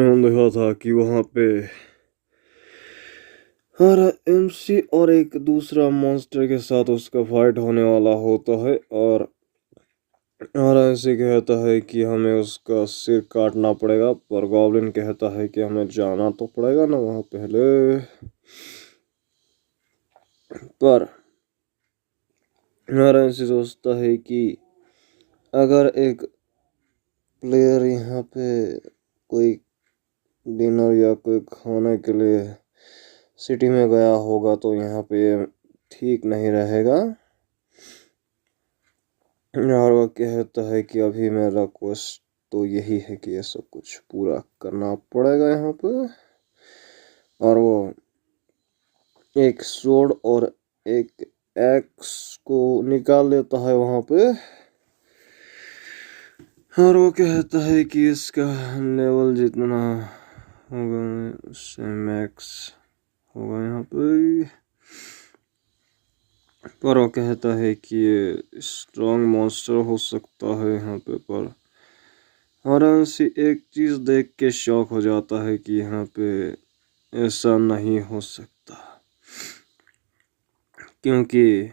मैंने देखा था कि वहाँ पे हर एमसी और एक दूसरा मॉन्स्टर के साथ उसका फाइट होने वाला होता है। और ऐसे कहता है कि हमें उसका सिर काटना पड़ेगा, पर गॉब्लिन कहता है कि हमें जाना तो पड़ेगा ना वहाँ पहले। पर ऐसे सोचता है कि अगर एक प्लेयर यहाँ पे कोई डिनर या कोई खाने के लिए सिटी में गया होगा तो यहाँ पे ठीक नहीं रहेगा। और वो कहता है कि अभी मेरा क्वेस्ट तो यही है कि ये सब कुछ पूरा करना पड़ेगा यहाँ पे। और वो एक स्वॉर्ड और एक एक्स को निकाल लेता है वहाँ पे। और वो कहता है कि इसका लेवल जितना होगा उससे मैक्स होगा यहाँ पे। पर वो कहता है कि ये स्ट्रॉन्ग मॉन्स्टर हो सकता है यहाँ पे। पर आराम एक चीज देख के शॉक हो जाता है कि यहाँ पे ऐसा नहीं हो सकता, क्योंकि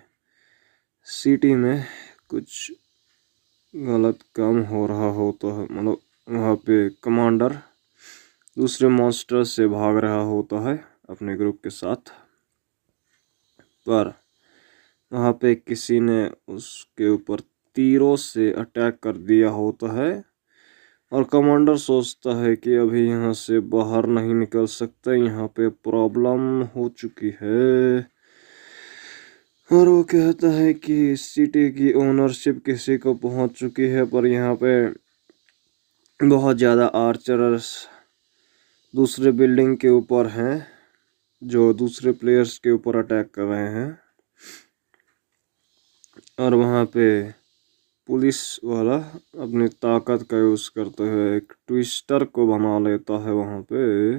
सिटी में कुछ गलत काम हो रहा होता है। मतलब वहाँ पे कमांडर दूसरे मॉन्स्टर से भाग रहा होता है अपने ग्रुप के साथ। पर वहाँ पे किसी ने उसके ऊपर तीरों से अटैक कर दिया होता है। और कमांडर सोचता है कि अभी यहाँ से बाहर नहीं निकल सकता, यहाँ पे प्रॉब्लम हो चुकी है। और वो कहता है कि सिटी की ओनरशिप किसी को पहुंच चुकी है, पर यहाँ पे बहुत ज़्यादा आर्चर्स दूसरे बिल्डिंग के ऊपर हैं जो दूसरे प्लेयर्स के ऊपर अटैक कर रहे हैं। और वहाँ पे पुलिस वाला अपनी ताकत का यूज़ करते हुए एक ट्विस्टर को बना लेता है वहाँ पे।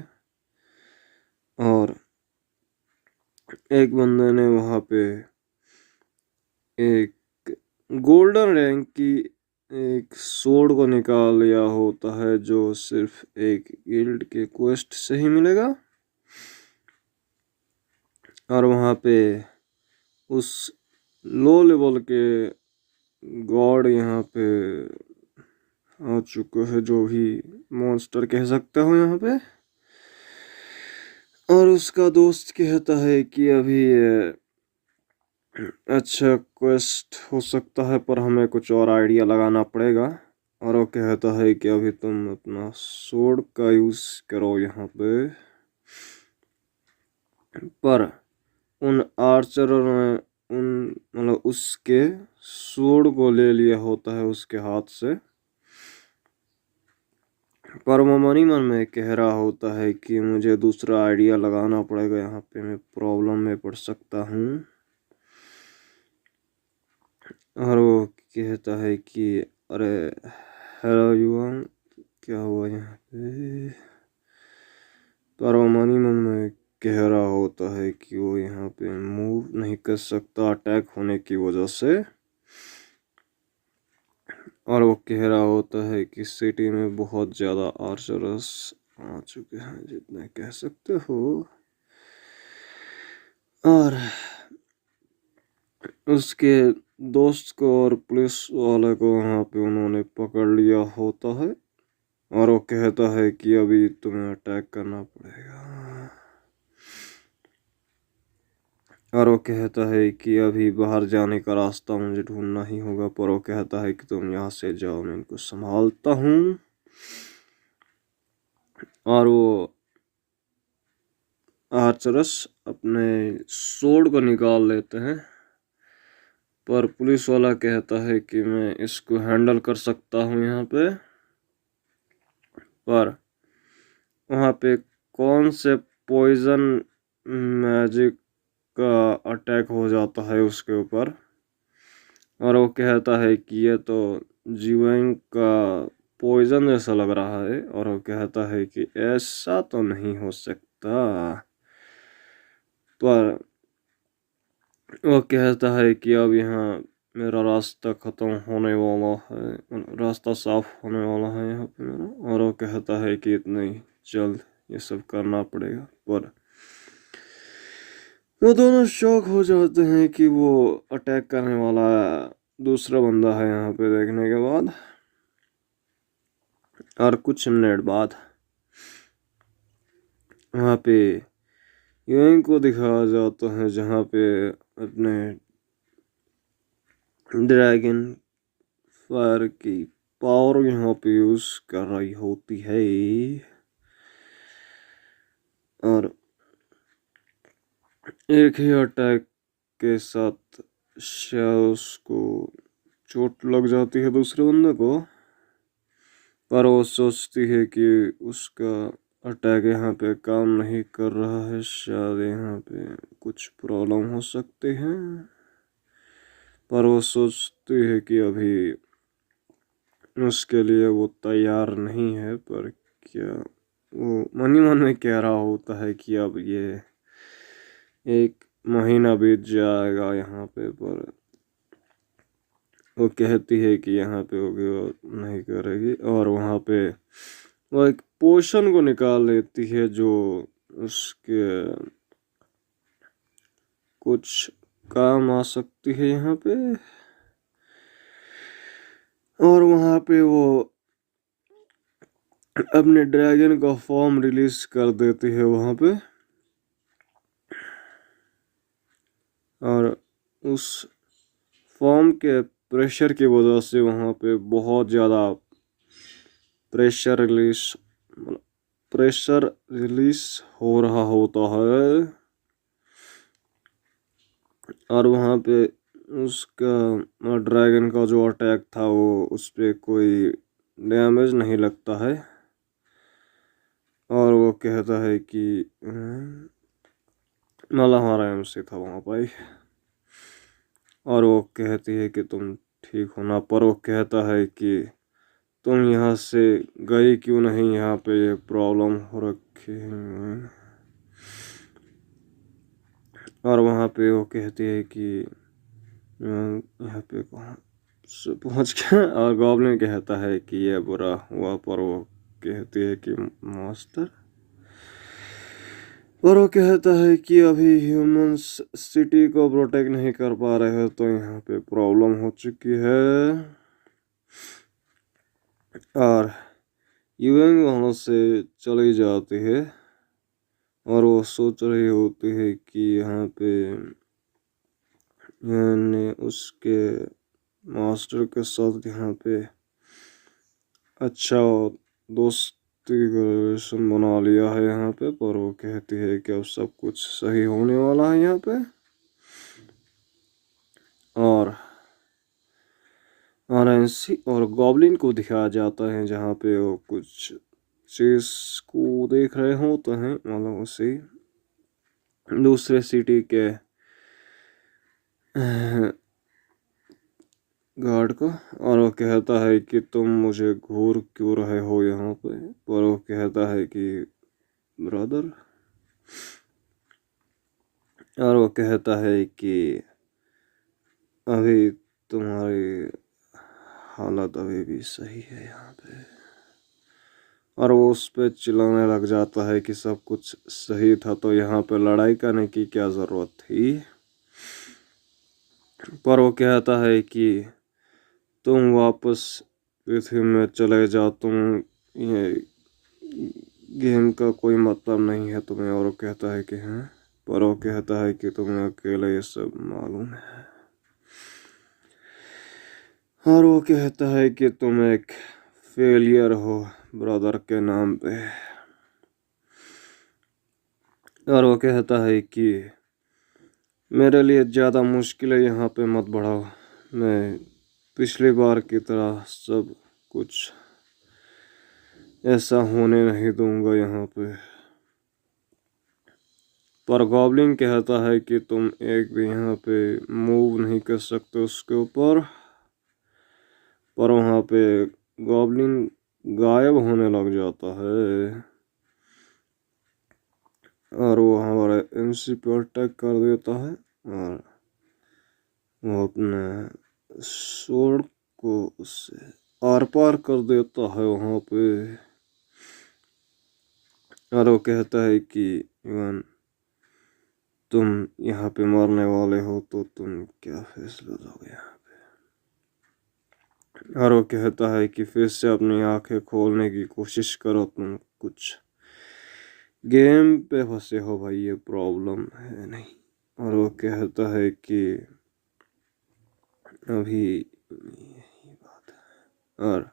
और एक बंदे ने वहाँ पे एक गोल्डन रैंक की एक सोर्ड को निकाल लिया होता है जो सिर्फ एक गिल्ड के क्वेस्ट से ही मिलेगा। और वहाँ पे उस लो लेवल के गॉड यहाँ पे आ चुका है, जो भी मॉन्स्टर कह सकता हूँ यहाँ पे। और उसका दोस्त कहता है कि अभी अच्छा क्वेस्ट हो सकता है, पर हमें कुछ और आइडिया लगाना पड़ेगा। और वो कहता है कि अभी तुम अपना सोर्ड का यूज़ करो यहाँ पे। पर उन आर्चरों ने उन मतलब उसके सोर्ड को ले लिया होता है उसके हाथ से। पर वो मन ही मन में कह रहा होता है कि मुझे दूसरा आइडिया लगाना पड़ेगा, यहाँ पे मैं प्रॉब्लम में पड़ सकता हूँ। और वो कहता है कि अरे हेलो युवान, क्या हुआ यहाँ पे। पर वो मन ही मन में कह रहा होता है कि वो यहाँ पे मूव नहीं कर सकता अटैक होने की वजह से। और वो कह रहा होता है कि सिटी में बहुत ज़्यादा आर्चरस आ चुके हैं, जितने कह सकते हो। और उसके दोस्त को और पुलिस वाले को वहाँ पे उन्होंने पकड़ लिया होता है। और वो कहता है कि अभी तुम्हें अटैक करना पड़ेगा। और वो कहता है कि अभी बाहर जाने का रास्ता मुझे ढूंढना ही होगा। पर वो कहता है कि तुम यहाँ से जाओ, मैं इनको संभालता हूँ। और वो आर्चरस अपने सोर्ड को निकाल लेते हैं। पर पुलिस वाला कहता है कि मैं इसको हैंडल कर सकता हूँ यहाँ पे। पर वहाँ पे कौन से पॉइजन मैजिक का अटैक हो जाता है उसके ऊपर। और वो कहता है कि ये तो जीवन का पॉइजन जैसा लग रहा है। और वो कहता है कि ऐसा तो नहीं हो सकता। पर वो कहता है कि अब यहाँ मेरा रास्ता ख़त्म होने वाला है, रास्ता साफ होने वाला है यहाँ पे मेरा। और वो कहता है कि इतनी जल्द ये सब करना पड़ेगा। पर वो दोनों शौक हो जाते हैं कि वो अटैक करने वाला दूसरा बंदा है यहाँ पे देखने के बाद। और कुछ मिनट बाद वहाँ पे यूएन को दिखाया जाता है जहाँ पे अपने ड्रैगन फायर की पावर यहाँ पे यूज कर रही होती है। और एक ही अटैक के साथ शायद उसको चोट लग जाती है दूसरे बंदे को, पर वो सोचती है कि उसका अटैक यहाँ पे काम नहीं कर रहा है, शायद यहाँ पे कुछ प्रॉब्लम हो सकती है। पर वो सोचती है कि अभी उसके लिए वो तैयार नहीं है। पर क्या वो मन ही मन में कह रहा होता है कि अब ये एक महीना बीत जाएगा यहाँ पे। पर वो कहती है कि यहाँ पे होगी वो नहीं करेगी। और वहाँ पे वो एक पोशन को निकाल लेती है जो उसके कुछ काम आ सकती है यहाँ पे। और वहाँ पे वो अपने ड्रैगन का फॉर्म रिलीज कर देती है वहाँ पे। और उस फॉर्म के प्रेशर की वजह से वहाँ पे बहुत ज़्यादा प्रेशर रिलीज हो रहा होता है। और वहाँ पे उसका ड्रैगन का जो अटैक था वो उस पर कोई डैमेज नहीं लगता है। और वो कहता है कि मतलब हमारा एमसी था वहाँ पर। और वो कहती है कि तुम ठीक होना, पर वो कहता है कि तुम यहाँ से गई क्यों नहीं, यहाँ पे ये प्रॉब्लम हो रखी है। और वहाँ पे वो कहती है कि यहाँ पे कहाँ से पहुँच गया। और गॉब्लिन कहता है कि ये बुरा हुआ, पर वो कहती है कि मास्टर। और वो कहता है कि अभी ह्यूमंस सिटी को प्रोटेक्ट नहीं कर पा रहे हैं, तो यहाँ पे प्रॉब्लम हो चुकी है। और यूएन वहाँ से चली जाती है। और वो सोच रही होती है कि यहाँ पे ने उसके मास्टर के साथ यहाँ पे अच्छा दोस्ती का रिलेशन बना लिया है यहाँ पे। पर वो कहती है कि अब सब कुछ सही होने वाला है यहाँ पे। और आरएनसी और गॉब्लिन को दिखाया जाता है जहाँ पे वो कुछ चीज को देख रहे होते हैं, मतलब उसे दूसरे सिटी के गार्ड को। और वो कहता है कि तुम मुझे घूर क्यों रहे हो यहाँ पे। पर वो कहता है कि ब्रदर। और वो कहता है कि अभी तुम्हारी हालत अभी भी सही है यहाँ पे। और वो उस पे चिल्लाने लग जाता है कि सब कुछ सही था तो यहाँ पे लड़ाई करने की क्या ज़रूरत थी। पर वो कहता है कि तुम वापस पृथ्वी में चले जाओ, तुम ये गेम का कोई मतलब नहीं है तुम्हें। और वो कहता है कि हाँ। पर वो कहता है कि तुम्हें अकेले ये सब मालूम है। और वो कहता है कि तुम एक फेलियर हो ब्रदर के नाम पे। और वो कहता है कि मेरे लिए ज़्यादा मुश्किल है यहाँ पे मत बढ़ाओ, मैं पिछली बार की तरह सब कुछ ऐसा होने नहीं दूंगा यहाँ पे। पर गॉब्लिन कहता है कि तुम एक भी यहाँ पे मूव नहीं कर सकते उसके ऊपर। पर वहाँ पे गॉब्लिन गायब होने लग जाता है। और वो हमारे एमसी पे अटैक कर देता है। और वो अपने स्वord को उससे आर पार कर देता है वहाँ पे। और वो कहता है कि युवान, तुम यहाँ पे मरने वाले हो तो तुम क्या फैसला दोगे यहाँ पे? और वो कहता है कि फिर से अपनी आंखें खोलने की कोशिश करो, तुम कुछ गेम पे फंसे हो भाई, ये प्रॉब्लम है नहीं। और वो कहता है कि अभी यही बात है। और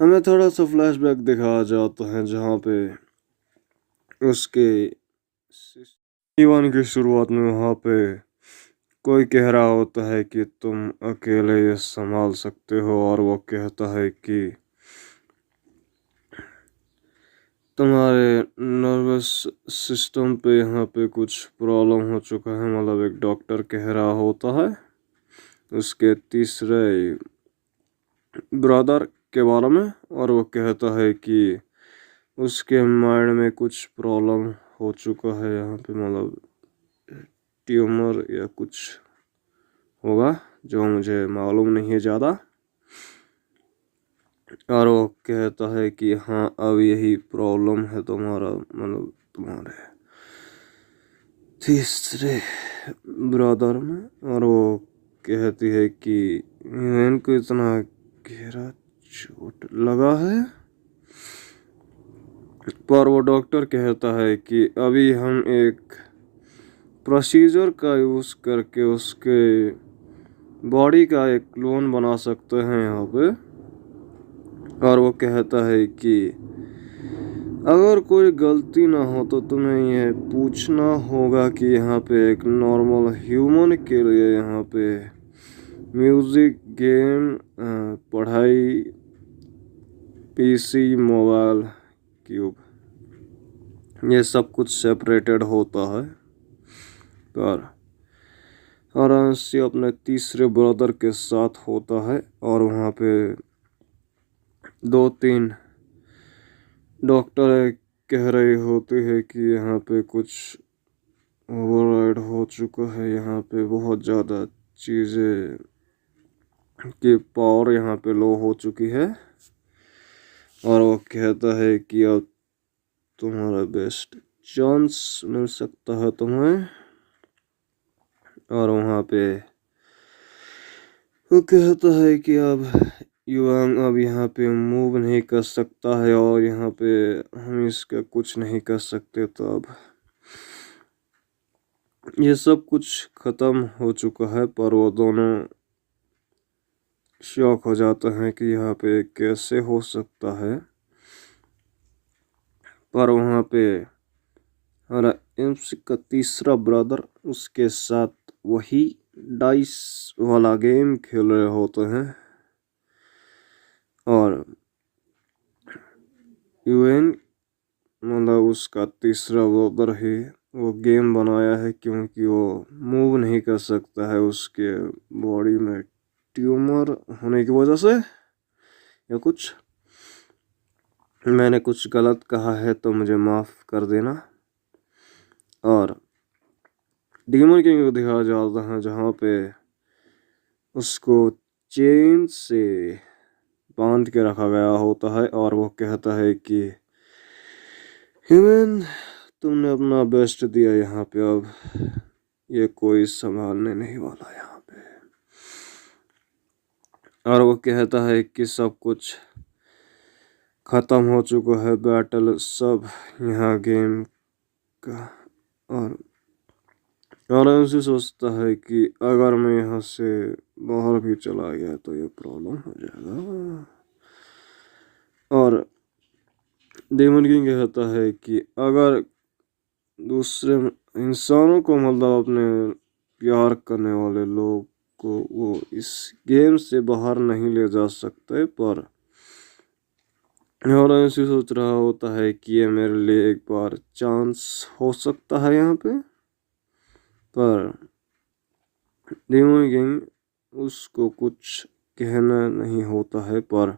हमें थोड़ा सा फ्लैशबैक दिखाया जाता है जहाँ पे उसके जीवन की शुरुआत में वहाँ पे कोई कह रहा होता है कि तुम अकेले ये संभाल सकते हो, और वो कहता है कि तुम्हारे नर्वस सिस्टम पे यहाँ पे कुछ प्रॉब्लम हो चुका है, मतलब एक डॉक्टर कह रहा होता है उसके तीसरे ब्रदर के बारे में। और वो कहता है कि उसके माइंड में कुछ प्रॉब्लम हो चुका है यहाँ पे, मतलब ट्यूमर या कुछ होगा जो मुझे मालूम नहीं है ज़्यादा। और वो कहता है कि हाँ, अब यही प्रॉब्लम है तुम्हारा, मतलब तुम्हारे तीसरे ब्रदर में। और वो कहती है कि इनको इतना गहरा चोट लगा है, पर वो डॉक्टर कहता है कि अभी हम एक प्रोसीजर का यूज़ करके उसके बॉडी का एक क्लोन बना सकते हैं यहाँ पे। और वो कहता है कि अगर कोई गलती ना हो तो तुम्हें ये पूछना होगा कि यहाँ पे एक नॉर्मल ह्यूमन के लिए यहाँ पे म्यूज़िक, गेम, पढ़ाई, पीसी, मोबाइल, क्यूब, ये सब कुछ सेपरेटेड होता है। पर आरांशी अपने तीसरे ब्रदर के साथ होता है, और वहाँ पे दो तीन डॉक्टर कह रहे होते हैं कि यहाँ पे कुछ ओवरराइड हो चुका है, यहाँ पे बहुत ज़्यादा चीज़ें की पावर यहाँ पे लो हो चुकी है। और वो कहता है कि अब तुम्हारा बेस्ट चांस मिल सकता है तुम्हें। और वहाँ पे वो कहता है कि अब युवांग अब यहाँ पे मूव नहीं कर सकता है, और यहाँ पे हम इसका कुछ नहीं कर सकते। तो अब ये सब कुछ ख़त्म हो चुका है, पर वो दोनों शॉक हो जाते हैं कि यहाँ पे कैसे हो सकता है। पर वहाँ पे हमारा एम्स का तीसरा ब्रदर उसके साथ वही डाइस वाला गेम खेल रहे होते हैं। और यूएन, मतलब उसका तीसरा ब्रदर ही वो गेम बनाया है, क्योंकि वो मूव नहीं कर सकता है उसके बॉडी में ट्यूमर होने की वजह से, या कुछ मैंने कुछ गलत कहा है तो मुझे माफ़ कर देना। और डीमन किंग को दिखाया जाता है जहाँ पे उसको चेन से बांध के रखा गया होता है, और वो कहता है कि ह्यूमन, तुमने अपना बेस्ट दिया यहाँ पे, अब ये कोई संभालने नहीं वाला यहाँ पे। और वो कहता है कि सब कुछ ख़त्म हो चुका है, बैटल सब यहाँ गेम का। और आराम से सोचता है कि अगर मैं यहाँ से बाहर भी चला गया तो ये प्रॉब्लम हो जाएगा। और डेमन किंग कहता है कि अगर दूसरे इंसानों को, मतलब अपने प्यार करने वाले लोग को, वो इस गेम से बाहर नहीं ले जा सकते, पर और ऐसे सोच रहा होता है कि ये मेरे लिए एक बार चांस हो सकता है यहाँ पे। पर डेमन किंग उसको कुछ कहना नहीं होता है, पर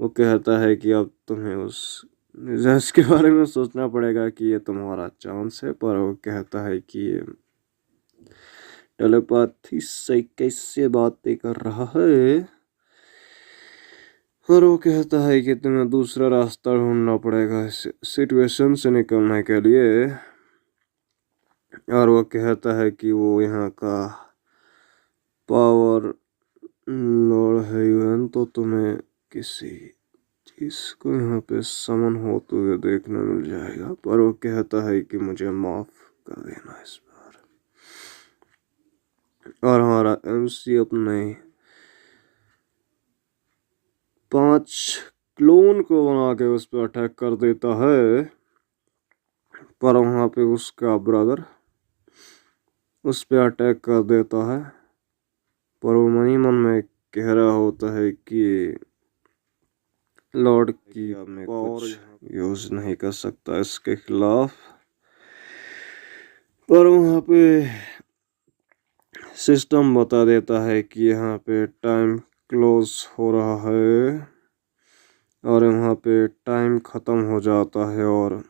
वो कहता है कि अब तुम्हें उस जज के बारे में सोचना पड़ेगा कि ये तुम्हारा चांस है। पर वो कहता है कि ये टेलीपैथी से कैसे बातें कर रहा है। और वो कहता है कि तुम्हें दूसरा रास्ता ढूंढना पड़ेगा इस सिचुएशन से निकलने के लिए। और वो कहता है कि वो यहाँ का पावर लॉर्ड है यूएन, तो तुम्हें किसी चीज को यहाँ पे समन होते हुए देखने मिल जाएगा। पर वो कहता है कि मुझे माफ कर देना इस बार। और हमारा एमसी अपने 5 क्लोन को बना के उस पर अटैक कर देता है। पर वहाँ पे उसका ब्रदर उस पे अटैक कर देता है। पर वो मन ही मन में कह रहा होता है कि लॉर्ड की मैं कुछ यूज नहीं कर सकता इसके खिलाफ। पर वहाँ पे सिस्टम बता देता है कि यहाँ पे टाइम क्लोज हो रहा है और वहाँ पे टाइम ख़त्म हो जाता है और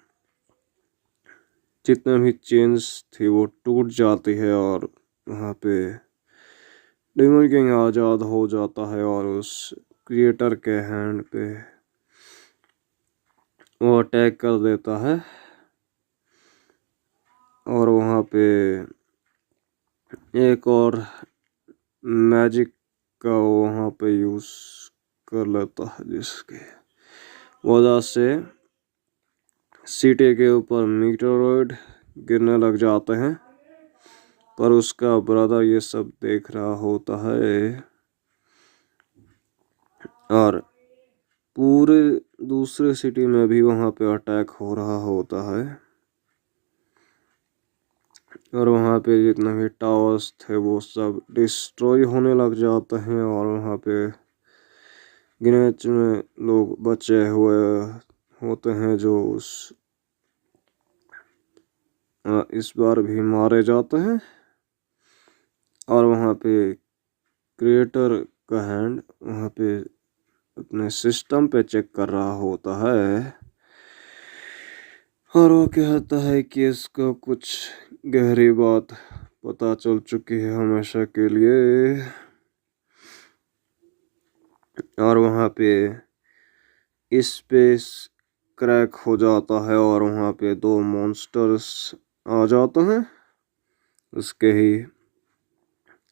जितने भी चेन्स थी वो टूट जाती है और वहाँ पे डेमन किंग आज़ाद हो जाता है और उस क्रिएटर के हैंड पे वो अटैक कर देता है। और वहाँ पे एक और मैजिक का वहाँ पे यूज़ कर लेता है जिसके वजह से सिटी के ऊपर मीटरॉइड गिरने लग जाते हैं। पर उसका ब्रदर ये सब देख रहा होता है और पूरे दूसरे सिटी में भी वहाँ पे अटैक हो रहा होता है। और वहाँ पे जितने भी टावर्स थे वो सब डिस्ट्रॉय होने लग जाते हैं और वहाँ पे गिने चुने लोग बचे हुए होते हैं जो इस बार भी मारे जाते हैं। और वहाँ पे क्रिएटर का हैंड वहाँ पे अपने सिस्टम पे चेक कर रहा होता है और वो कहता है कि इसको कुछ गहरी बात पता चल चुकी है हमेशा के लिए। और वहाँ पे स्पेस क्रैक हो जाता है और वहाँ पे 2 मॉन्स्टर्स आ जाते हैं उसके ही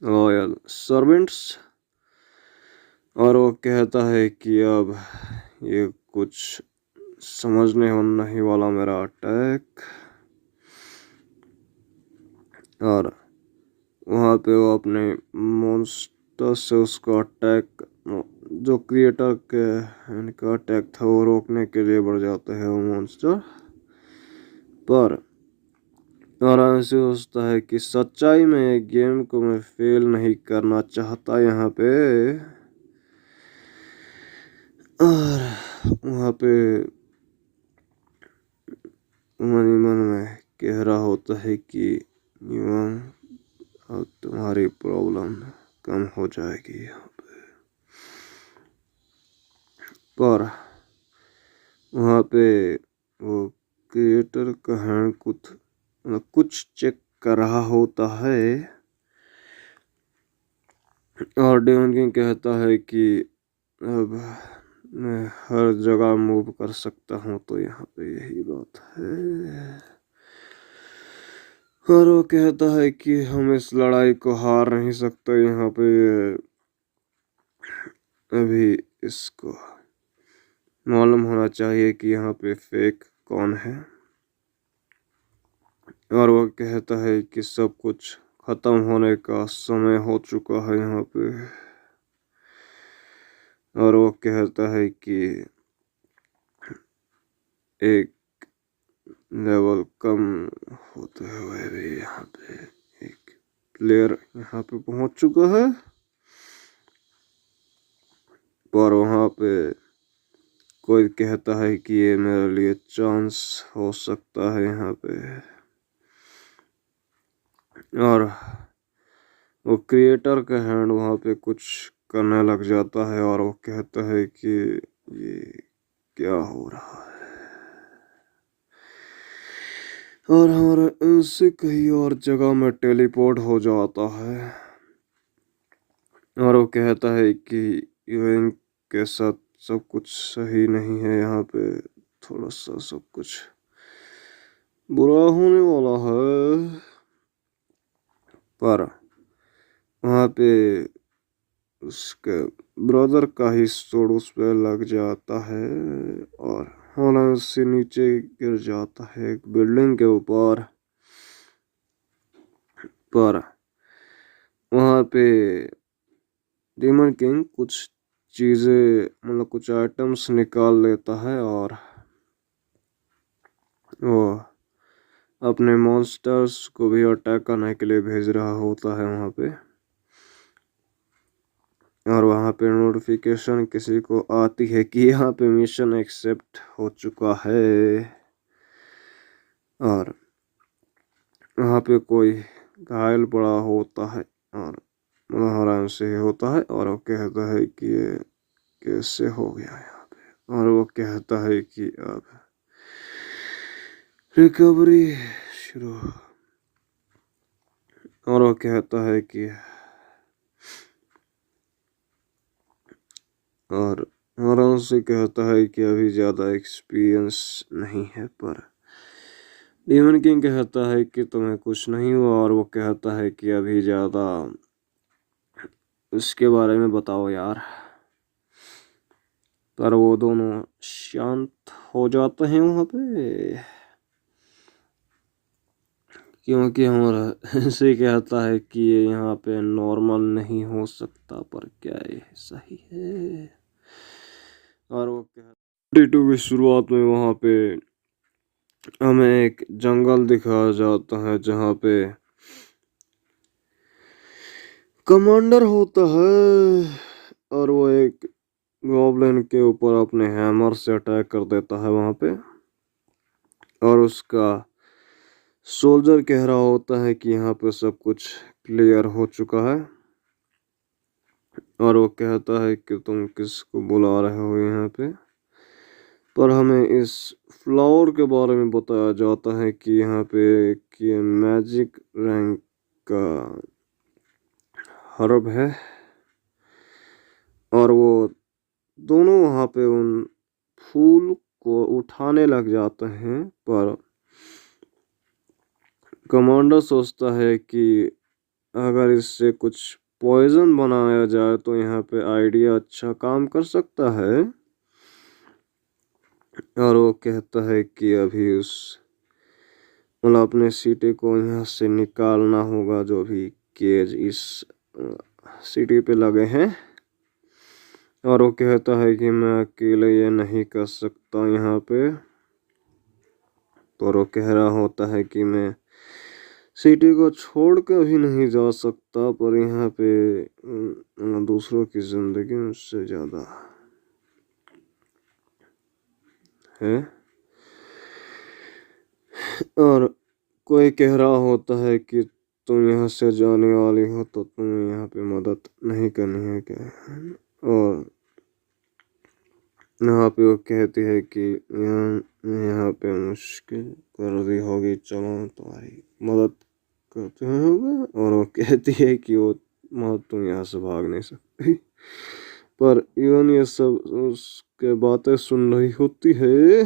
रॉयल सर्वेंट्स। और वो कहता है कि अब ये कुछ समझने नहीं वाला मेरा अटैक। और वहाँ पे वो अपने मॉन्स्टर से उसको अटैक जो क्रिएटर के इनका अटैक था वो रोकने के लिए बढ़ जाते हैं वो मॉन्स्टर। पर आराम से सोचता है कि सच्चाई में गेम को मैं फेल नहीं करना चाहता यहाँ पे। और वहाँ पे मन ही मन में कह रहा होता है कि युवान अब तुम्हारी प्रॉब्लम कम हो जाएगी यहाँ पे। पर वहाँ पे वो क्रिएटर का हैंड कुछ चेक कर रहा होता है और डेमन किंग कहता है कि अब मैं हर जगह मूव कर सकता हूँ तो यहाँ पे यही बात है। और वो कहता है कि हम इस लड़ाई को हार नहीं सकते यहाँ पे। अभी इसको मालूम होना चाहिए कि यहाँ पे फेक कौन है। और वो कहता है कि सब कुछ खत्म होने का समय हो चुका है यहाँ पे। और वो कहता है कि एक लेवल कम होते हुए भी यहाँ पे एक प्लेयर यहाँ पे पहुंच चुका है। पर वहाँ पे कोई कहता है कि ये मेरे लिए चांस हो सकता है यहाँ पे। और वो क्रिएटर का हैंड वहाँ पे कुछ करने लग जाता है और वो कहता है कि ये क्या हो रहा है। और हमारा इनसे कहीं और जगह में टेलीपोर्ट हो जाता है और वो कहता है कि यूएन के साथ सब कुछ सही नहीं है यहाँ पे, थोड़ा सा सब कुछ बुरा होने वाला है। पर वहाँ पे उसके ब्रदर का ही सोड उस पे लग जाता है और होलन से नीचे गिर जाता है एक बिल्डिंग के ऊपर। पर वहाँ पे डीमन किंग कुछ चीज़ें मतलब कुछ आइटम्स निकाल लेता है और वो अपने मॉन्स्टर्स को भी अटैक करने के लिए भेज रहा होता है वहाँ पे। और वहाँ पे नोटिफिकेशन किसी को आती है कि यहाँ पे मिशन एक्सेप्ट हो चुका है और वहाँ पे कोई घायल पड़ा होता है और आराम से ही होता है और वो कहता है कि ये कैसे हो गया यहाँ पे, और वो कहता है कि अब रिकवरी शुरू, और वो कहता है कि और आराम से कहता है कि अभी ज़्यादा एक्सपीरियंस नहीं है। पर डीमन किंग कहता है कि तुम्हें कुछ नहीं हुआ और वो कहता है कि अभी ज़्यादा उसके बारे में बताओ यार। पर वो दोनों शांत हो जाते हैं वहाँ पे, क्योंकि हमारा ऐसे कहता है कि ये यहाँ पे नॉर्मल नहीं हो सकता, पर क्या ये सही है। और वो कहता 22 की शुरुआत में वहाँ पे हमें एक जंगल दिखाया जाता है जहाँ पे कमांडर होता है और वो एक गॉब्लिन के ऊपर अपने हैमर से अटैक कर देता है वहाँ पे। और उसका सोल्जर कह रहा होता है कि यहाँ पे सब कुछ क्लियर हो चुका है और वो कहता है कि तुम किसको बुला रहे हो यहाँ पे। पर हमें इस फ्लावर के बारे में बताया जाता है कि यहाँ पे कि ये मैजिक रैंक का हर्ब है और वो दोनों वहाँ पे उन फूल को उठाने लग जाते हैं। पर कमांडर सोचता है कि अगर इससे कुछ पॉइजन बनाया जाए तो यहाँ पे आइडिया अच्छा काम कर सकता है। और वो कहता है कि अभी उस मतलब अपने सिटी को यहाँ से निकालना होगा, जो भी केज इस सिटी पे लगे हैं। और वो कहता है कि मैं अकेले ये नहीं कर सकता यहाँ पे। तो वो कह रहा होता है कि मैं सिटी को छोड़ कर भी नहीं जा सकता, पर यहाँ पे दूसरों की जिंदगी मुझसे ज़्यादा है। और कोई कह रहा होता है कि तुम यहाँ से जाने वाली हो तो तुम्हें यहाँ पे मदद नहीं करनी है क्या। और यहाँ पे वो कहती है कि यहाँ पे मुश्किल कर दी होगी, चलो तुम्हारी मदद करते हैं। और वो कहती है कि वो तुम यहाँ से भाग नहीं सकती। पर इवन ये सब उसके बातें सुन रही होती है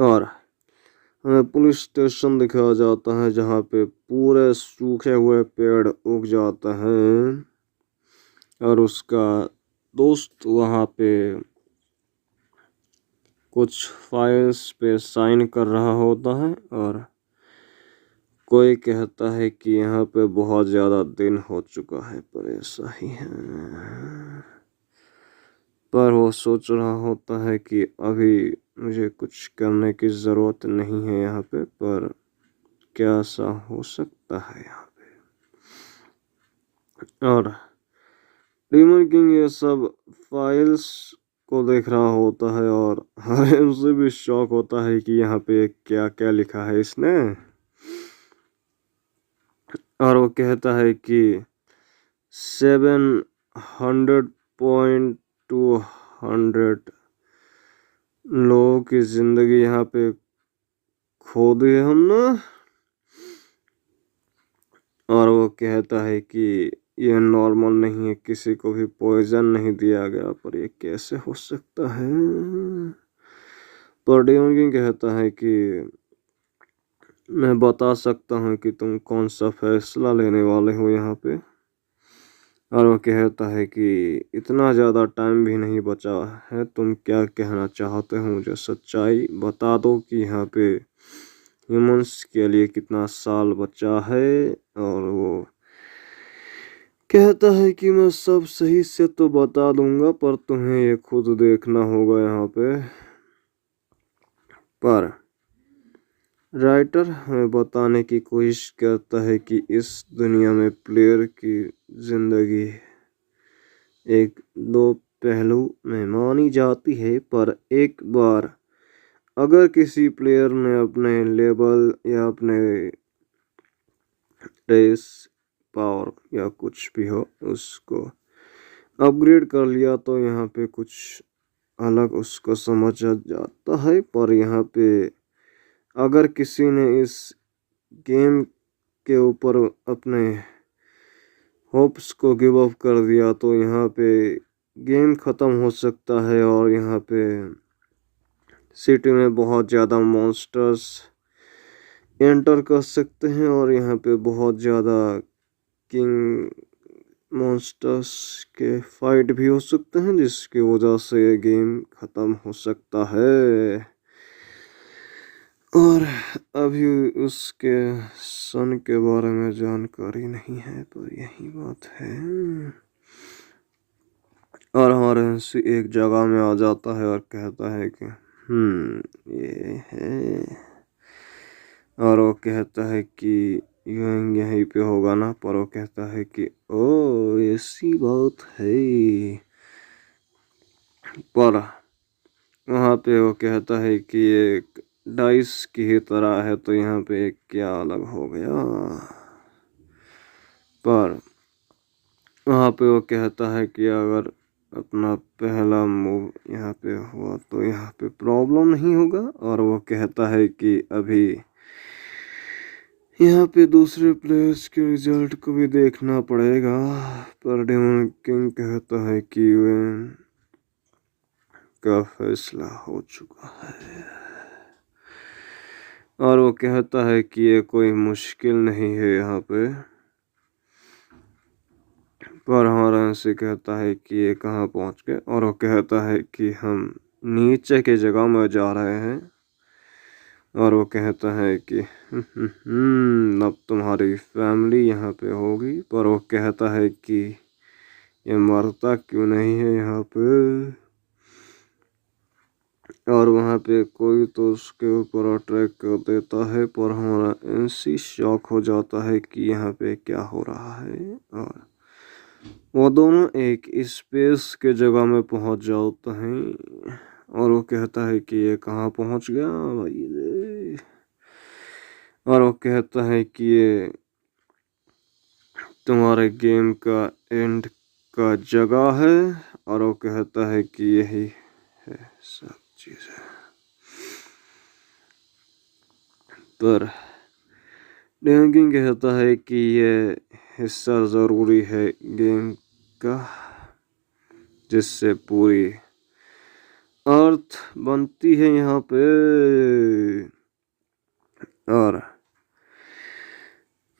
और हमें पुलिस स्टेशन दिखाया जाता है जहाँ पे पूरे सूखे हुए पेड़ उग जाते हैं और उसका दोस्त वहाँ पे कुछ फाइल्स पे साइन कर रहा होता है। और कोई कहता है कि यहाँ पे बहुत ज़्यादा दिन हो चुका है, पर ऐसा ही है। पर वो सोच रहा होता है कि अभी मुझे कुछ करने की ज़रूरत नहीं है यहाँ पे, पर क्या ऐसा हो सकता है यहाँ पे। और डीमन किंग ये सब फाइल्स को देख रहा होता है और हमें से भी शौक होता है कि यहाँ पे क्या क्या लिखा है इसने। और वो कहता है कि 700.200 लोगों की जिंदगी यहाँ पे खो दी है हमने। और वो कहता है कि ये नॉर्मल नहीं है, किसी को भी पॉइजन नहीं दिया गया, पर ये कैसे हो सकता है। पर डेमोन कहता है कि मैं बता सकता हूँ कि तुम कौन सा फैसला लेने वाले हो यहाँ पे। और वो कहता है कि इतना ज़्यादा टाइम भी नहीं बचा है, तुम क्या कहना चाहते हो, मुझे सच्चाई बता दो कि यहाँ पे ह्यूमंस के लिए कितना साल बचा है। और वो कहता है कि मैं सब सही से तो बता दूंगा, पर तुम्हें ये खुद देखना होगा यहाँ पे। पर राइटर हमें बताने की कोशिश करता है कि इस दुनिया में प्लेयर की जिंदगी एक दो पहलू में मानी जाती है, पर एक बार अगर किसी प्लेयर ने अपने लेवल या अपने रेस पावर या कुछ भी हो उसको अपग्रेड कर लिया तो यहाँ पे कुछ अलग उसको समझ आ जाता है। पर यहाँ पे अगर किसी ने इस गेम के ऊपर अपने होप्स को गिव अप कर दिया तो यहाँ पे गेम ख़त्म हो सकता है। और यहाँ पे सिटी में बहुत ज़्यादा मॉन्स्टर्स एंटर कर सकते हैं, और यहाँ पे बहुत ज़्यादा किंग मॉन्स्टर्स के फाइट भी हो सकते हैं, जिसकी वजह से ये गेम ख़त्म हो सकता है। और अभी उसके सन के बारे में जानकारी नहीं है, पर यही बात है। और हॉरेंसी एक जगह में आ जाता है और कहता है कि ये है। और वो कहता है कि यहीं पे होगा ना, पर वो कहता है कि ओ ऐसी बात है। पर वहाँ पे वो कहता है कि एक डाइस की ही तरह है, तो यहाँ पे क्या अलग हो गया। पर वहाँ पे वो कहता है कि अगर अपना पहला मूव यहाँ पे हुआ तो यहाँ पे प्रॉब्लम नहीं होगा। और वो कहता है कि अभी यहाँ पे दूसरे प्लेयर्स के रिजल्ट को भी देखना पड़ेगा। पर डेमन किंग कहता है कि वेन का फैसला हो चुका है। और वो कहता है कि ये कोई मुश्किल नहीं है यहाँ पे। पर हमारा से कहता है कि ये कहाँ पहुँच गए। और वो कहता है कि हम नीचे की जगह में जा रहे हैं। और वो कहता है कि अब तुम्हारी फैमिली यहाँ पे होगी। पर वो कहता है कि ये मरता क्यों नहीं है यहाँ पे। और वहाँ पे कोई तो उसके ऊपर अटैक कर देता है, पर हमारा एनसी शॉक हो जाता है कि यहाँ पे क्या हो रहा है। और वो दोनों एक स्पेस के जगह में पहुँच जाते हैं। और वो कहता है कि ये कहाँ पहुँच गया भाई रे। और वो कहता है कि ये तुम्हारे गेम का एंड का जगह है। और वो कहता है कि यही है सब चीज़ें। पर डेंगिंग कहता है कि ये हिस्सा ज़रूरी है गेम का, जिससे पूरी अर्थ बनती है यहाँ पे। और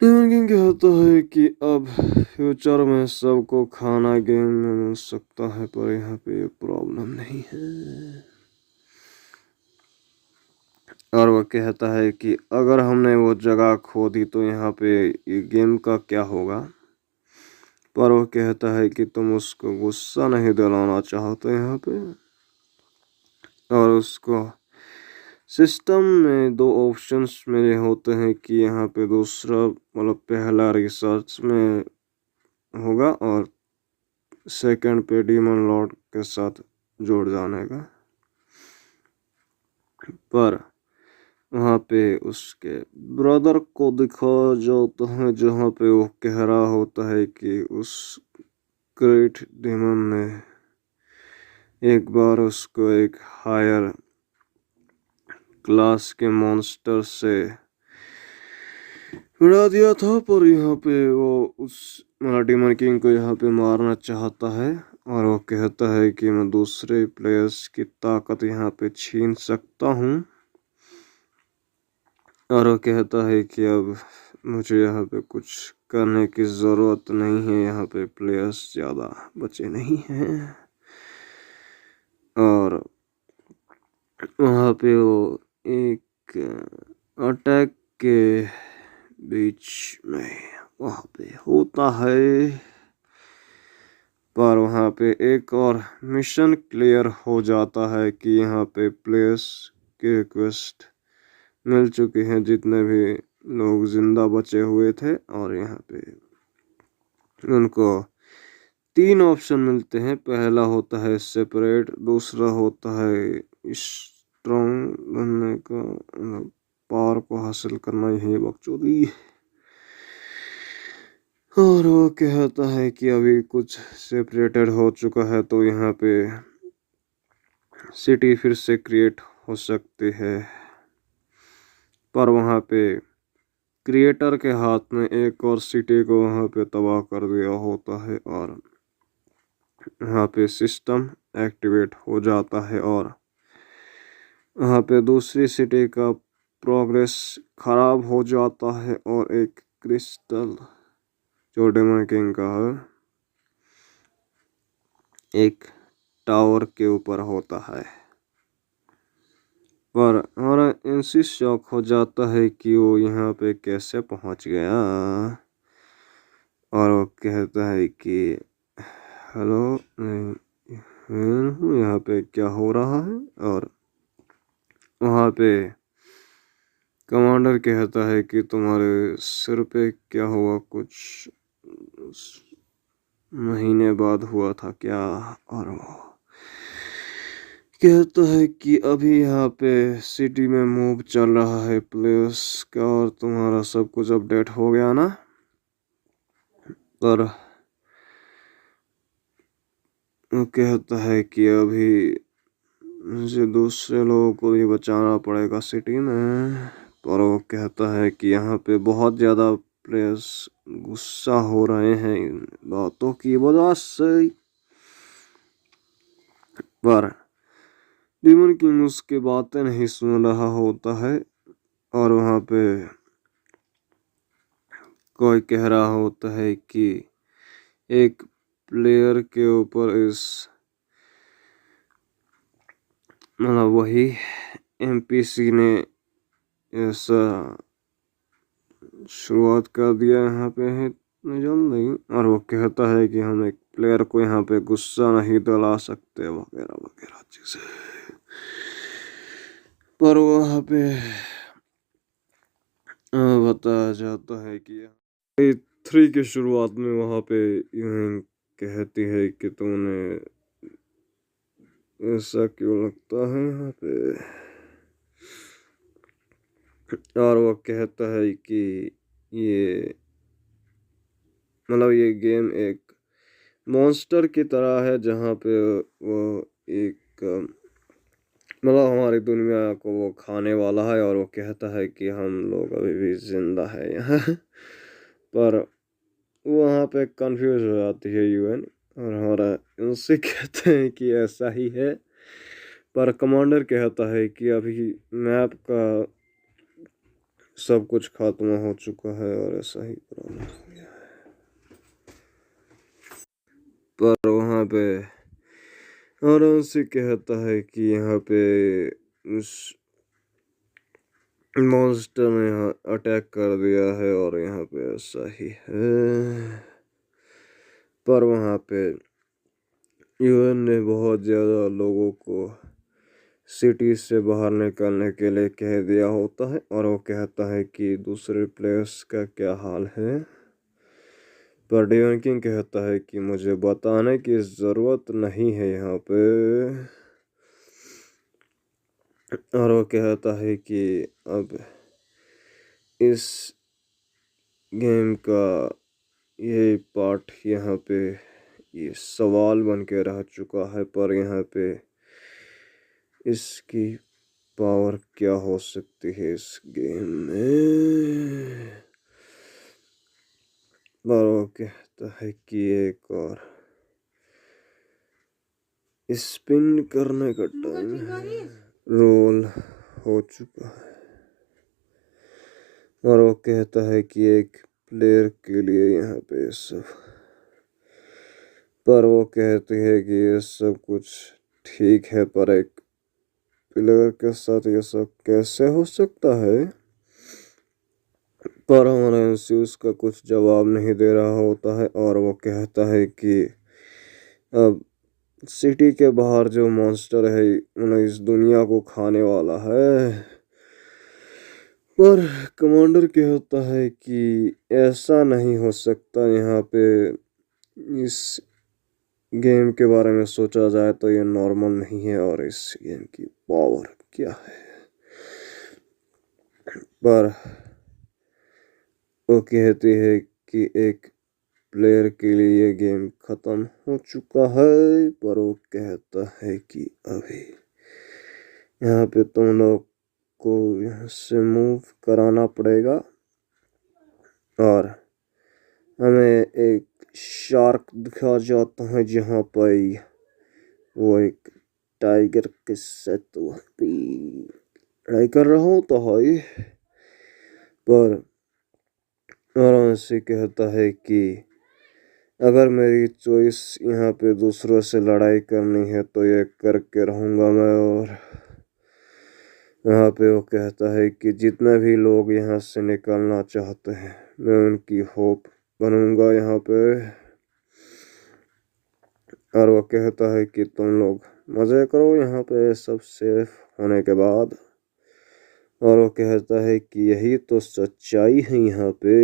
डेंगिंग कहता है कि अब फ्यूचर में सबको खाना गेम में मिल सकता है, पर यहाँ पे ये प्रॉब्लम नहीं है। और वह कहता है कि अगर हमने वो जगह खो दी तो यहाँ पे ये गेम का क्या होगा। पर वो कहता है कि तुम उसको गुस्सा नहीं दिलाना चाहते यहाँ पे। और उसको सिस्टम में दो ऑप्शंस मिले होते हैं कि यहाँ पे दूसरा मतलब पहला रिसर्च में होगा और सेकंड पे डीमन लॉर्ड के साथ जुड़ जाने का। पर वहाँ पे उसके ब्रदर को दिखाया जाता है, जहाँ पे वो कह रहा होता है कि उस ग्रेट डेमन ने एक बार उसको एक हायर क्लास के मॉन्स्टर से उड़ा दिया था। पर यहाँ पे वो उस मतलब डीमन किंग को यहाँ पे मारना चाहता है और वो कहता है कि मैं दूसरे प्लेयर्स की ताकत यहाँ पे छीन सकता हूँ। और वो कहता है कि अब मुझे यहाँ पे कुछ करने की ज़रूरत नहीं है, यहाँ पे प्लेयर्स ज़्यादा बचे नहीं हैं। और वहाँ पे वो एक अटैक के बीच में वहाँ पे होता है, पर वहाँ पे एक और मिशन क्लियर हो जाता है कि यहाँ पे प्लेयर्स के रिक्वेस्ट मिल चुके हैं जितने भी लोग जिंदा बचे हुए थे। और यहाँ पे उनको 3 ऑप्शन मिलते हैं। पहला होता है सेपरेट, दूसरा होता है स्ट्रॉन्ग बनने का, मतलब पावर को हासिल करना, यही बकचोदी। और वो कहता है कि अभी कुछ सेपरेटेड हो चुका है तो यहाँ पे सिटी फिर से क्रिएट हो सकती है, पर वहाँ पे क्रिएटर के हाथ में एक और सिटी को वहाँ पे तबाह कर दिया होता है और वहाँ पे सिस्टम एक्टिवेट हो जाता है और वहाँ पे दूसरी सिटी का प्रोग्रेस खराब हो जाता है और एक क्रिस्टल जो डेमन किंग का है एक टावर के ऊपर होता है। पर हमारा इनसे शौक हो जाता है कि वो यहाँ पे कैसे पहुँच गया। और वो कहता है कि हेलो, यहाँ पे क्या हो रहा है। और वहाँ पे कमांडर कहता है कि तुम्हारे सिर पे क्या हुआ, कुछ महीने बाद हुआ था क्या। और वो कहता है कि अभी यहाँ पे सिटी में मूव चल रहा है प्लेयर्स का और तुम्हारा सब कुछ अपडेट हो गया ना। पर वो कहता है कि अभी मुझे दूसरे लोगों को भी बचाना पड़ेगा सिटी में। पर वो कहता है कि यहाँ पे बहुत ज़्यादा प्लेयर्स गुस्सा हो रहे हैं इन बातों की वजह से। पर डीमन किंग उसकी बातें नहीं सुन रहा होता है और वहाँ पे कोई कह रहा होता है कि एक प्लेयर के ऊपर इस मतलब वही एमपीसी ने ऐसा शुरुआत कर दिया यहाँ पे है इतनी जल्दी। और वो कहता है कि हम एक प्लेयर को यहाँ पे गुस्सा नहीं दिला सकते वगैरह वगैरह चीज़ें। पर वहाँ पे बताया जाता है कि 3 की शुरुआत में वहाँ पे यूं कहती है कि तुमने ऐसा क्यों लगता है यहाँ पे। और वो कहता है कि ये मतलब ये गेम एक मॉन्स्टर की तरह है जहाँ पे वो एक मतलब हमारी दुनिया को वो खाने वाला है। और वो कहता है कि हम लोग अभी भी जिंदा है यहाँ पर वहाँ पे कंफ्यूज हो जाती है यूएन और हमारा उनसे कहते हैं कि ऐसा ही है। पर कमांडर कहता है कि अभी मैप का सब कुछ खात्मा हो चुका है और ऐसा ही पुराना हो गया है। पर वहाँ पे और उनसे कहता है कि यहाँ पे उस मॉन्स्टर ने यहाँ अटैक कर दिया है और यहाँ पे ऐसा ही है। पर वहाँ पे यूएन ने बहुत ज़्यादा लोगों को सिटी से बाहर निकलने के लिए कह दिया होता है। और वो कहता है कि दूसरे प्लेयर्स का क्या हाल है। पर डेवन किंग कहता है कि मुझे बताने की ज़रूरत नहीं है यहाँ पे। और वो कहता है कि अब इस गेम का ये पार्ट यहाँ पे ये सवाल बन के रह चुका है, पर यहाँ पे इसकी पावर क्या हो सकती है इस गेम में। और वो कहता है कि एक और स्पिन करने का टाइम है। रोल हो चुका है और वो कहता है कि एक प्लेयर के लिए यहाँ पे सब, पर वो कहती है कि ये सब कुछ ठीक है, पर एक प्लेयर के साथ ये सब कैसे हो सकता है। पर हमारा एनसी उसका कुछ जवाब नहीं दे रहा होता है और वो कहता है कि अब सिटी के बाहर जो मॉन्स्टर है उन्हें इस दुनिया को खाने वाला है। पर कमांडर कहता है कि ऐसा नहीं हो सकता, यहाँ पे इस गेम के बारे में सोचा जाए तो ये नॉर्मल नहीं है और इस गेम की पावर क्या है। पर वो कहती है कि एक प्लेयर के लिए ये गेम खत्म हो चुका है, पर वो कहता है कि अभी यहाँ पे तुम लोग को यहाँ से मूव कराना पड़ेगा और हमें एक शार्क दिखा जाता है जहाँ पर वो एक टाइगर के साथ वहाँ पे लड़ाई कर रहा होता है। पर आराम से कहता है कि अगर मेरी चॉइस यहाँ पे दूसरों से लड़ाई करनी है तो ये करके रहूँगा मैं। और यहाँ पे वो कहता है कि जितने भी लोग यहाँ से निकलना चाहते हैं मैं उनकी होप बनूंगा यहाँ पे। और वो कहता है कि तुम लोग मज़े करो यहाँ पे सब सेफ होने के बाद। और वो कहता है कि यही तो सच्चाई है यहाँ पे।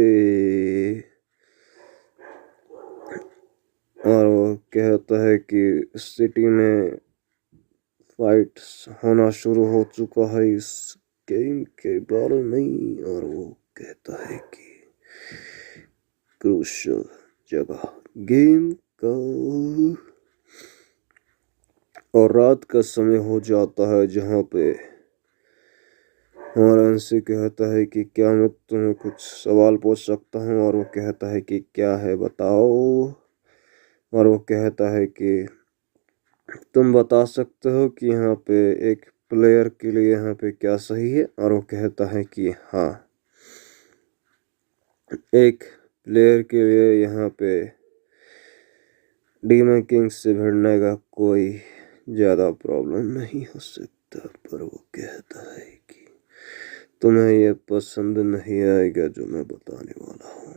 और वो कहता है कि सिटी में फाइट्स होना शुरू हो चुका है इस गेम के बारे में। और वो कहता है कि क्रूशल जगह गेम का, और रात का समय हो जाता है जहाँ पे हमारा अंशी कहता है कि क्या मैं तुम्हें कुछ सवाल पूछ सकता हूँ। और वो कहता है कि क्या है बताओ। और वो कहता है कि तुम बता सकते हो कि यहाँ पे एक प्लेयर के लिए यहाँ पे क्या सही है। और वो कहता है कि हाँ, एक प्लेयर के लिए यहाँ पे डीमन किंग से भिड़ने का कोई ज़्यादा प्रॉब्लम नहीं हो सकता। पर वो कहता है कि तुम्हें ये पसंद नहीं आएगा जो मैं बताने वाला हूँ।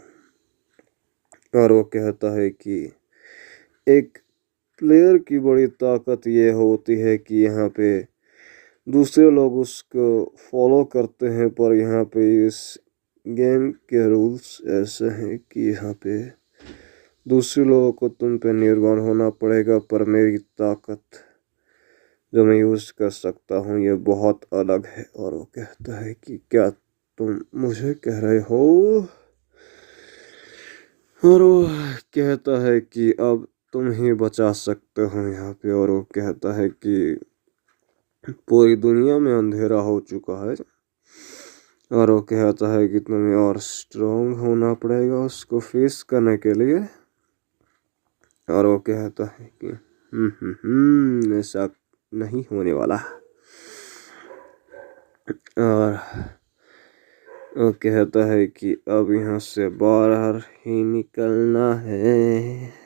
और वो कहता है कि एक प्लेयर की बड़ी ताकत ये होती है कि यहाँ पे दूसरे लोग उसको फॉलो करते हैं, पर यहाँ पे इस गेम के रूल्स ऐसे हैं कि यहाँ पे दूसरे लोगों को तुम पे निर्भर होना पड़ेगा। पर मेरी ताकत जो मैं यूज़ कर सकता हूँ ये बहुत अलग है। और वो कहता है कि क्या तुम मुझे कह रहे हो। और वो कहता है कि अब तुम ही बचा सकते हो यहाँ पे। और वो कहता है कि पूरी दुनिया में अंधेरा हो चुका है। और वो कहता है कि तुम्हें और स्ट्रांग होना पड़ेगा उसको फेस करने के लिए। और वो कहता है कि ऐसा नहीं होने वाला। और वो कहता है कि अब यहाँ से बाहर ही निकलना है।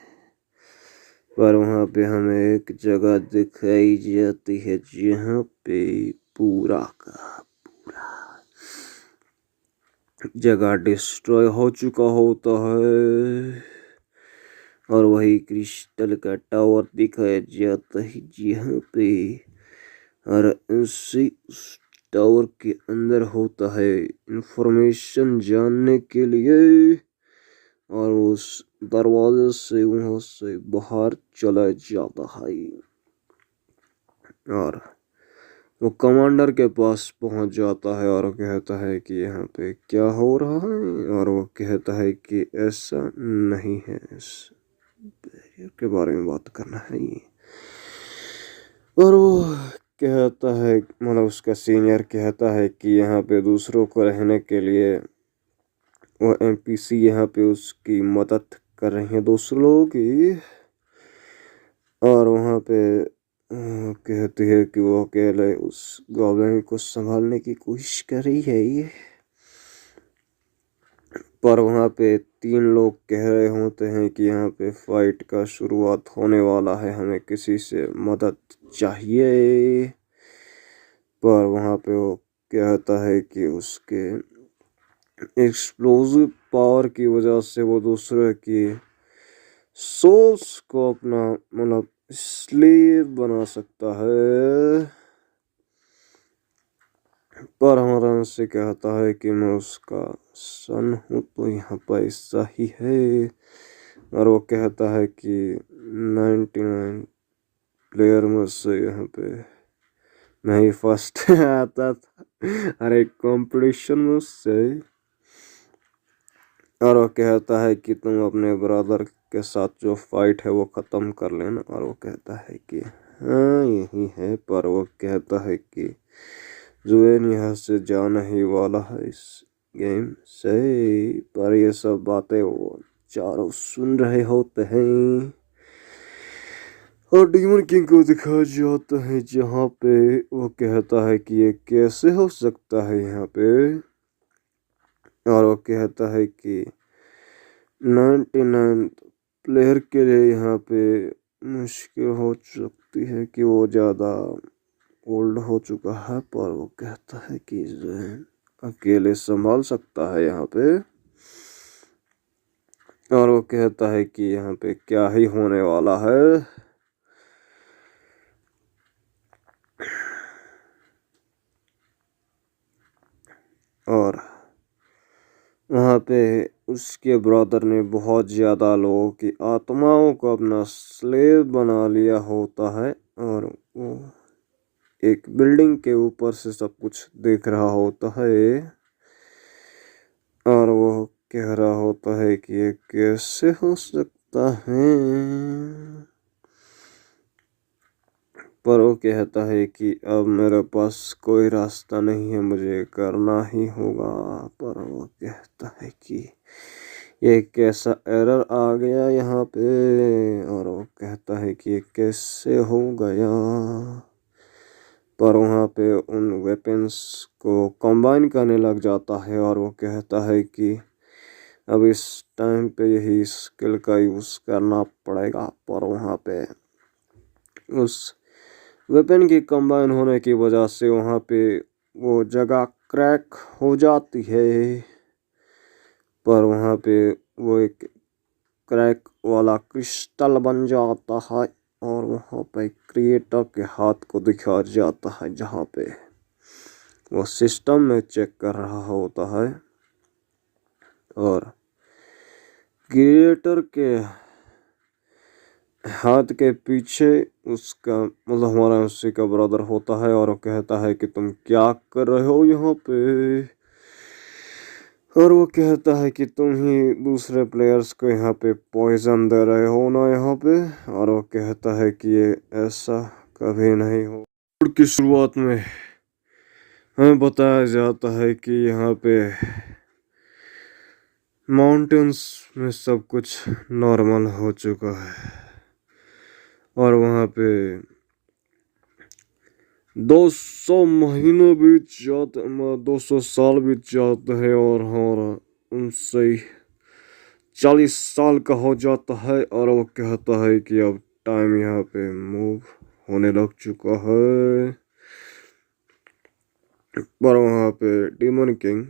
पर वहाँ पे हमें एक जगह दिखाई जाती है जहाँ पे पूरा का पूरा जगह डिस्ट्रॉय हो चुका होता है और वही क्रिस्टल का टावर दिखाया जाता है जहाँ पे और उसी उस टावर के अंदर होता है इंफॉर्मेशन जानने के लिए। और उस दरवाजे से वहाँ से बाहर चला जाता है और वो कमांडर के पास पहुंच जाता है और कहता है कि यहाँ पे क्या हो रहा है। और वो कहता है कि ऐसा नहीं है, इस बैरियर के बारे में बात करना है ये। और वो कहता है, मतलब उसका सीनियर कहता है कि यहाँ पे दूसरों को रहने के लिए वो एनपीसी यहाँ पे उसकी मदद कर रही हैं दूसरे लोगों की। और वहाँ पे कहती है कि वो अकेले उस गॉब्लिन को संभालने की कोशिश कर रही है ये। पर वहाँ पे 3 लोग कह रहे होते हैं कि यहाँ पे फाइट का शुरुआत होने वाला है, हमें किसी से मदद चाहिए। पर वहाँ पे वो कहता है कि उसके एक्सप्लोसिव पावर की वजह से वो दूसरे की सोल्स को अपना मतलब स्लेव बना सकता है। पर हमारा उनसे कहता है कि मैं उसका सन हूँ, तो यहाँ पर ऐसा ही है। और वो कहता है कि 99 प्लेयर में से यहाँ पे मैं ही फर्स्ट आता था हर एक कॉम्पिटिशन में उससे। और वो कहता है कि तुम अपने ब्रदर के साथ जो फाइट है वो ख़त्म कर लेना। और वो कहता है कि हाँ यही है। पर वो कहता है कि जुएन यहाँ से जाना ही वाला है इस गेम से। पर ये सब बातें वो चारों सुन रहे होते हैं। और डीमन किंग को दिखाया जाता है जहाँ पे वो कहता है कि ये कैसे हो सकता है यहाँ पे। और वो कहता है कि 99 प्लेयर के लिए यहाँ पे मुश्किल हो सकती है कि वो ज़्यादा ओल्ड हो चुका है। पर वो कहता है कि जैन अकेले संभाल सकता है यहाँ पे। और वो कहता है कि यहाँ पे क्या ही होने वाला है। और वहाँ पे उसके ब्रदर ने बहुत ज़्यादा लोगों की आत्माओं को अपना स्लेव बना लिया होता है। और वो एक बिल्डिंग के ऊपर से सब कुछ देख रहा होता है। और वो कह रहा होता है कि ये कैसे हो सकता है। पर वो कहता है कि अब मेरे पास कोई रास्ता नहीं है, मुझे करना ही होगा। पर वो कहता है कि ये कैसा एरर आ गया यहाँ पे। और वो कहता है कि ये कैसे हो गया। पर वहाँ पे उन वेपन्स को कंबाइन करने लग जाता है। और वो कहता है कि अब इस टाइम पे यही स्किल का यूज़ करना पड़ेगा। पर वहाँ पे उस वेपन की कंबाइन होने की वजह से वहाँ पे वो जगह क्रैक हो जाती है। पर वहाँ पे वो एक क्रैक वाला क्रिस्टल बन जाता है। और वहाँ पे क्रिएटर के हाथ को दिखाया जाता है जहाँ पे वो सिस्टम में चेक कर रहा होता है। और क्रिएटर के हाथ के पीछे उसका मतलब हमारा उसी का ब्रदर होता है। और वो कहता है कि तुम क्या कर रहे हो यहाँ पे। और वो कहता है कि तुम ही दूसरे प्लेयर्स को यहाँ पे पॉइजन दे रहे हो ना यहाँ पे। और वो कहता है कि ये ऐसा कभी नहीं हो। की शुरुआत में हमें बताया जाता है कि यहाँ पे माउंटेन्स में सब कुछ नॉर्मल हो चुका है। और वहाँ पे 200 महीनों बीत जाते 200 साल बीत जाते हैं। और हमारा उनसे 40 साल का हो जाता है। और वो कहता है कि अब टाइम यहाँ पे मूव होने लग चुका है। पर वहाँ पे डीमन किंग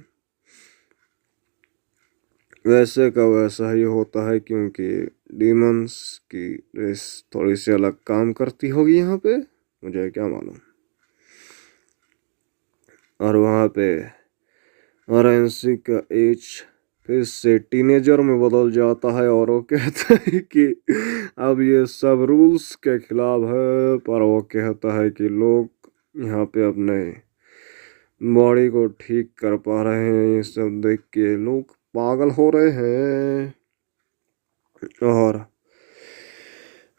वैसे का वैसा ही होता है, क्योंकि डीमंस की रेस थोड़ी सी अलग काम करती होगी यहाँ पे, मुझे क्या मालूम। और वहाँ पे आरएनसी का एज फिर से टीनेजर में बदल जाता है। और वो कहता है कि अब ये सब रूल्स के खिलाफ है। पर वो कहता है कि लोग यहाँ पे अपने बॉडी को ठीक कर पा रहे हैं, ये सब देख के लोग पागल हो रहे हैं। और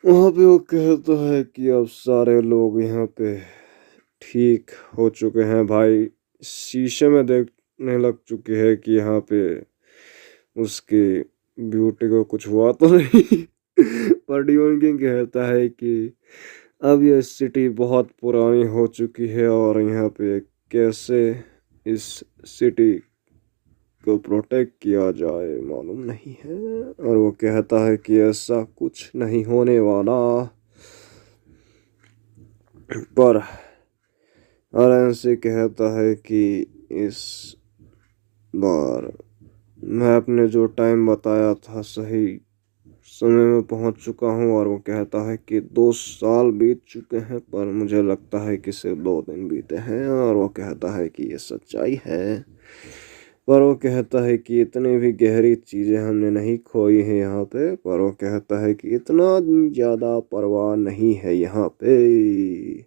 वहाँ पे वो कहता है कि अब सारे लोग यहाँ पे ठीक हो चुके हैं भाई, शीशे में देखने लग चुके हैं कि यहाँ पे उसकी ब्यूटी को कुछ हुआ तो नहीं। पर डिमन किंग कहता है कि अब यह सिटी बहुत पुरानी हो चुकी है और यहाँ पे कैसे इस सिटी को प्रोटेक्ट किया जाए मालूम नहीं है। और वो कहता है कि ऐसा कुछ नहीं होने वाला। पर आरएन से कहता है कि इस बार मैं अपने जो टाइम बताया था सही समय में पहुंच चुका हूं। और वो कहता है कि 2 साल बीत चुके हैं पर मुझे लगता है कि सिर्फ 2 दिन बीते हैं। और वो कहता है कि ये सच्चाई है। पर वो कहता है कि इतनी भी गहरी चीजें हमने नहीं खोई हैं यहाँ पे। पर वो कहता है कि इतना ज्यादा परवाह नहीं है यहाँ पे।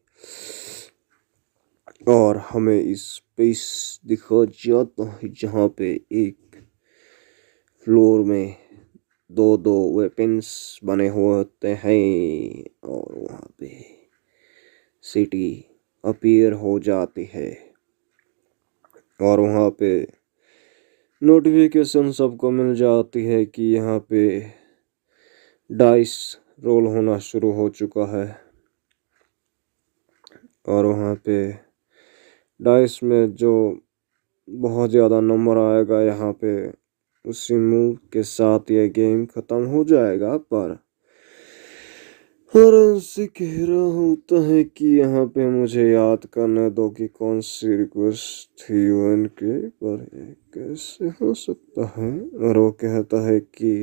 और हमें इस स्पेस दिखा जाता है जहाँ पे एक फ्लोर में दो दो वेपन्स बने हुए होते हैं। और वहाँ पे सिटी अपीयर हो जाती है। और वहाँ पे नोटिफिकेशन सबको मिल जाती है कि यहाँ पे डाइस रोल होना शुरू हो चुका है। और वहाँ पे डाइस में जो बहुत ज़्यादा नंबर आएगा यहाँ पे उसी मूव के साथ ये गेम ख़त्म हो जाएगा। पर और उनसे कह रहा होता है कि यहाँ पे मुझे याद करने दो कि कौन सी रिक्वेस्ट थी यूएन के। पर ये कैसे हो सकता है। और वो कहता है कि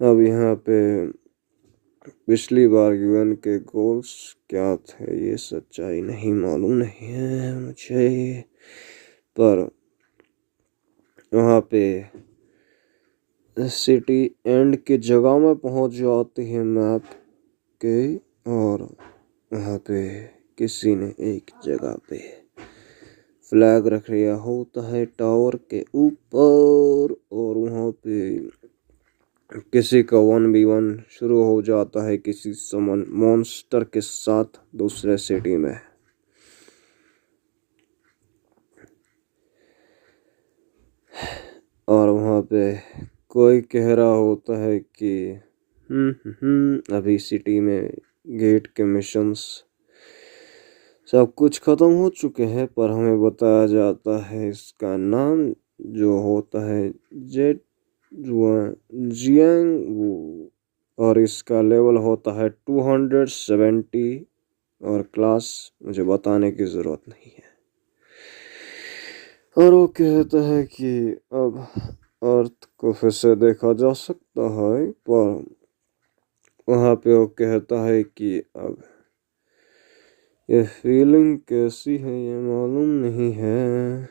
अब यहाँ पे पिछली बार यूएन के गोल्स क्या थे ये सच्चाई नहीं मालूम नहीं है मुझे। पर वहाँ पे सिटी एंड के जगह में पहुँच जाती है मैप के। और वहाँ पे किसी ने एक जगह पे फ्लैग रख लिया होता है टावर के ऊपर। और वहाँ पे किसी का 1v1 शुरू हो जाता है किसी समन मॉन्स्टर के साथ दूसरे सिटी में। और वहाँ पे कोई कह रहा होता है कि अभी सिटी में गेट के मिशंस सब कुछ खत्म हो चुके हैं। पर हमें बताया जाता है इसका नाम जो होता है जेट जियांग वू। और इसका लेवल होता है 270। और क्लास मुझे बताने की ज़रूरत नहीं है। और वो कहता है कि अब अर्थ को फिर से देखा जा सकता है। पर वहाँ पे वो कहता है कि अब ये फीलिंग कैसी है ये मालूम नहीं है।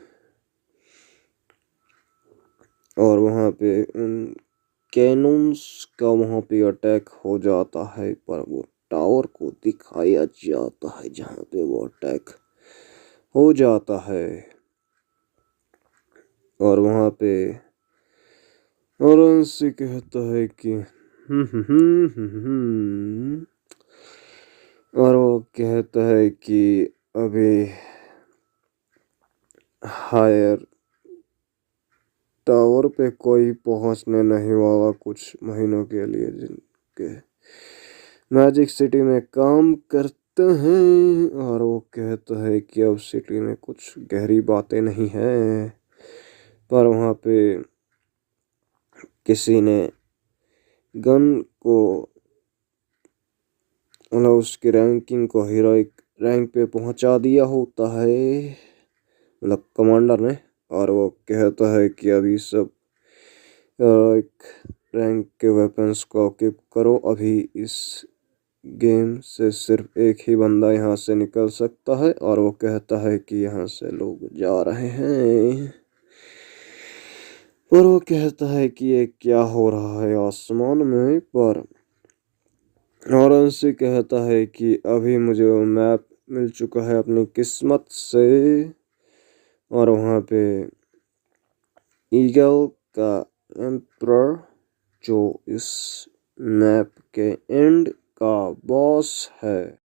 और वहाँ पे उन कैनन्स का वहाँ पे अटैक हो जाता है। पर वो टावर को दिखाया जाता है जहाँ पे वो अटैक हो जाता है। और वहाँ पे औरंसी कहता है कि और वो कहता है कि अभी हायर टावर पे कोई पहुंचने नहीं वाला कुछ महीनों के लिए जिनके मैजिक सिटी में काम करते हैं। और वो कहता है कि अब सिटी में कुछ गहरी बातें नहीं हैं। पर वहाँ पे किसी ने गन को मतलब उसकी रैंकिंग को हीरोइक रैंक पे पहुंचा दिया होता है मतलब कमांडर ने। और वो कहता है कि अभी सब हीरोइक रैंक के वेपन्स को इक्विप करो। अभी इस गेम से सिर्फ एक ही बंदा यहाँ से निकल सकता है। और वो कहता है कि यहाँ से लोग जा रहे हैं। और वो कहता है कि ये क्या हो रहा है आसमान में। पर और उनसे कहता है कि अभी मुझे वो मैप मिल चुका है अपनी किस्मत से। और वहाँ पे ईगल का एम्परर जो इस मैप के एंड का बॉस है